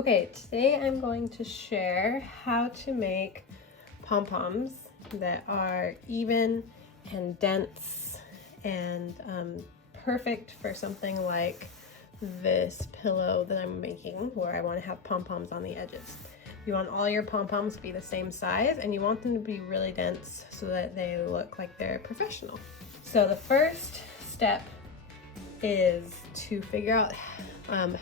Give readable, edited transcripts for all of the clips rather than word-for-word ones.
Okay, today I'm going to share how to make pom-poms that are even and dense and perfect for something like this pillow that I'm making where I want to have pom-poms on the edges. You want all your pom-poms to be the same size and you want them to be really dense so that they look like they're professional. So the first step is to figure out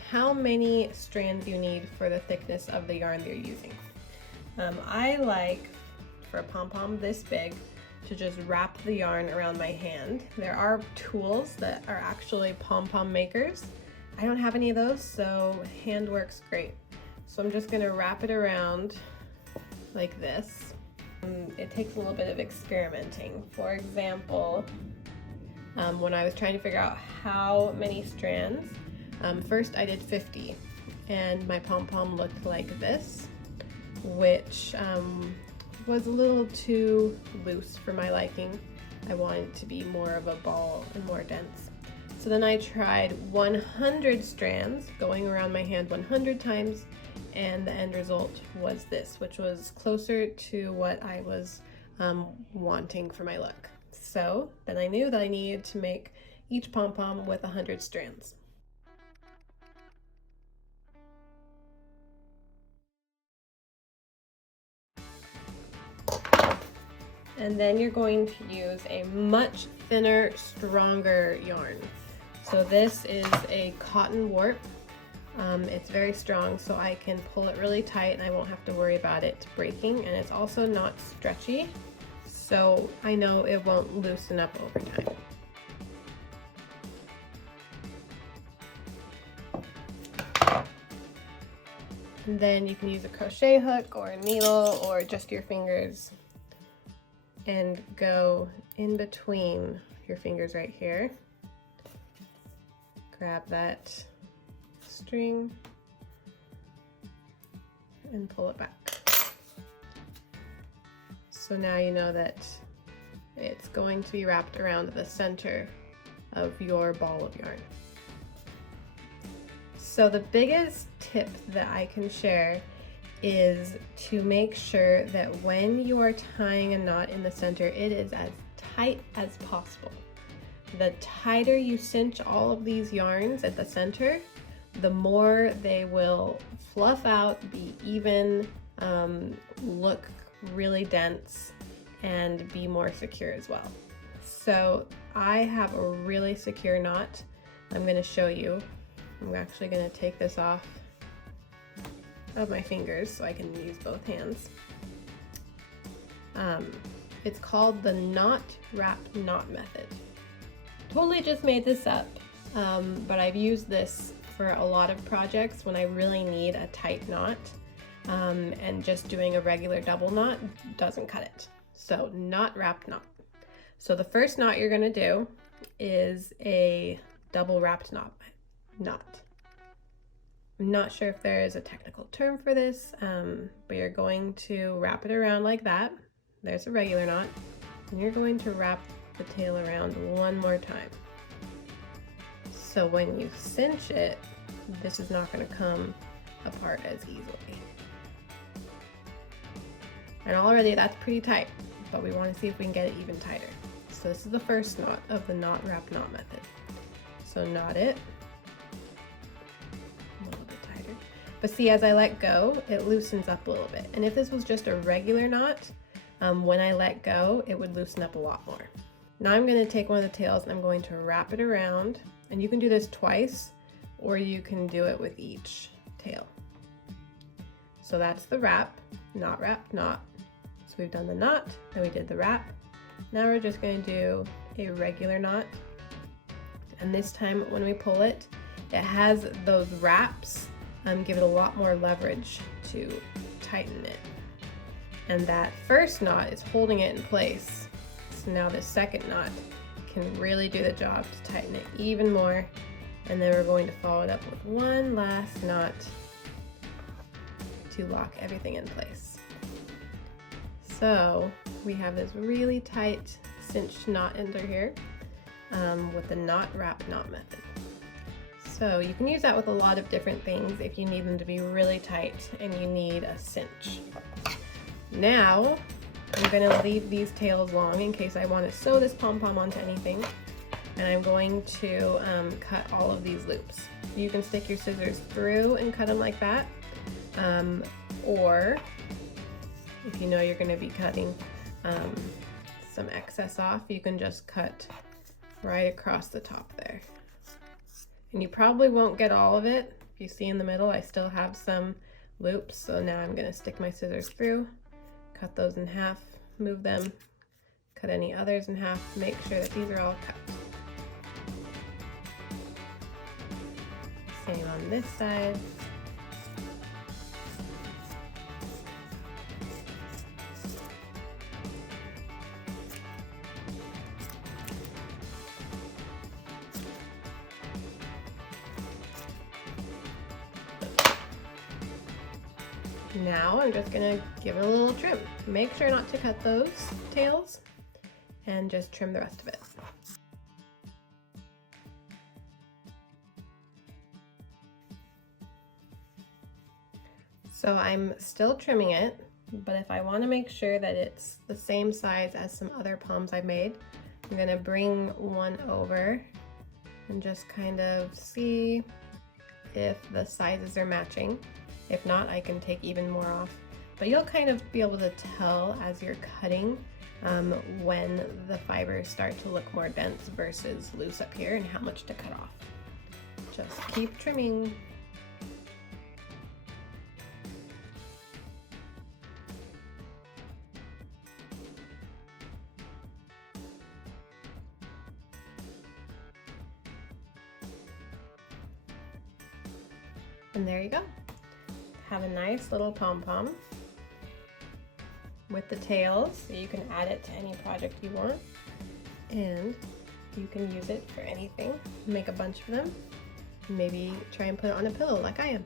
how many strands you need for the thickness of the yarn you're using. I like, for a pom-pom this big, to just wrap the yarn around my hand. There are tools that are actually pom-pom makers. I don't have any of those, so hand works great. So I'm just gonna wrap it around like this. It takes a little bit of experimenting. For example, when I was trying to figure out how many strands, first I did 50 and my pom-pom looked like this, which was a little too loose for my liking. I wanted it to be more of a ball and more dense. So then I tried 100 strands going around my hand 100 times, and the end result was this, which was closer to what I was wanting for my look. So then I knew that I needed to make each pom-pom with 100 strands. And then you're going to use a much thinner, stronger yarn. So this is a cotton warp. It's very strong, so I can pull it really tight and I won't have to worry about it breaking. And it's also not stretchy, so I know it won't loosen up over time. And then you can use a crochet hook or a needle or just your fingers and go in between your fingers right here. Grab that string and pull it back. So now you know that it's going to be wrapped around the center of your ball of yarn. So the biggest tip that I can share is to make sure that when you are tying a knot in the center, it is as tight as possible. The tighter you cinch all of these yarns at the center, the more they will fluff out, be even, look really dense, and be more secure as well. So I have a really secure knot. I'm going to show you. I'm actually going to take this off of my fingers so I can use both hands. It's called the knot wrap knot method. Totally just made this up, but I've used this for a lot of projects when I really need a tight knot, and just doing a regular double knot doesn't cut it. So knot wrapped knot. So the first knot you're going to do is a double wrapped knot. I'm not sure if there is a technical term for this, but you're going to wrap it around like that. There's a regular knot, and you're going to wrap the tail around one more time. So when you cinch it, this is not going to come apart as easily. And already that's pretty tight, but we want to see if we can get it even tighter. So this is the first knot of the knot wrap knot method. So knot it. But see, as I let go, it loosens up a little bit. And if this was just a regular knot, when I let go, it would loosen up a lot more. Now I'm going to take one of the tails and I'm going to wrap it around. And you can do this twice, or you can do it with each tail. So that's the wrap, knot wrap, knot. So we've done the knot, then we did the wrap. Now we're just going to do a regular knot. And this time when we pull it, it has those wraps. Give it a lot more leverage to tighten it. And that first knot is holding it in place. So now the second knot can really do the job to tighten it even more. And then we're going to follow it up with one last knot to lock everything in place. So we have this really tight cinched knot under here with the knot wrap knot method. So you can use that with a lot of different things if you need them to be really tight and you need a cinch. Now, I'm gonna leave these tails long in case I want to sew this pom-pom onto anything. And I'm going to cut all of these loops. You can stick your scissors through and cut them like that. Or if you know you're gonna be cutting some excess off, you can just cut right across the top there. And you probably won't get all of it. If you see in the middle, I still have some loops. So now I'm gonna stick my scissors through, cut those in half, move them, cut any others in half, make sure that these are all cut. Same on this side. Now I'm just gonna give it a little trim. Make sure not to cut those tails and just trim the rest of it. So I'm still trimming it, but if I want to make sure that it's the same size as some other poms I made, I'm gonna bring one over and just kind of see if the sizes are matching. If not, I can take even more off. But you'll kind of be able to tell as you're cutting when the fibers start to look more dense versus loose up here and how much to cut off. Just keep trimming. And there you go. Have a nice little pom-pom with the tails, so you can add it to any project you want, and you can use it for anything. Make a bunch of them, maybe try and put it on a pillow like I am.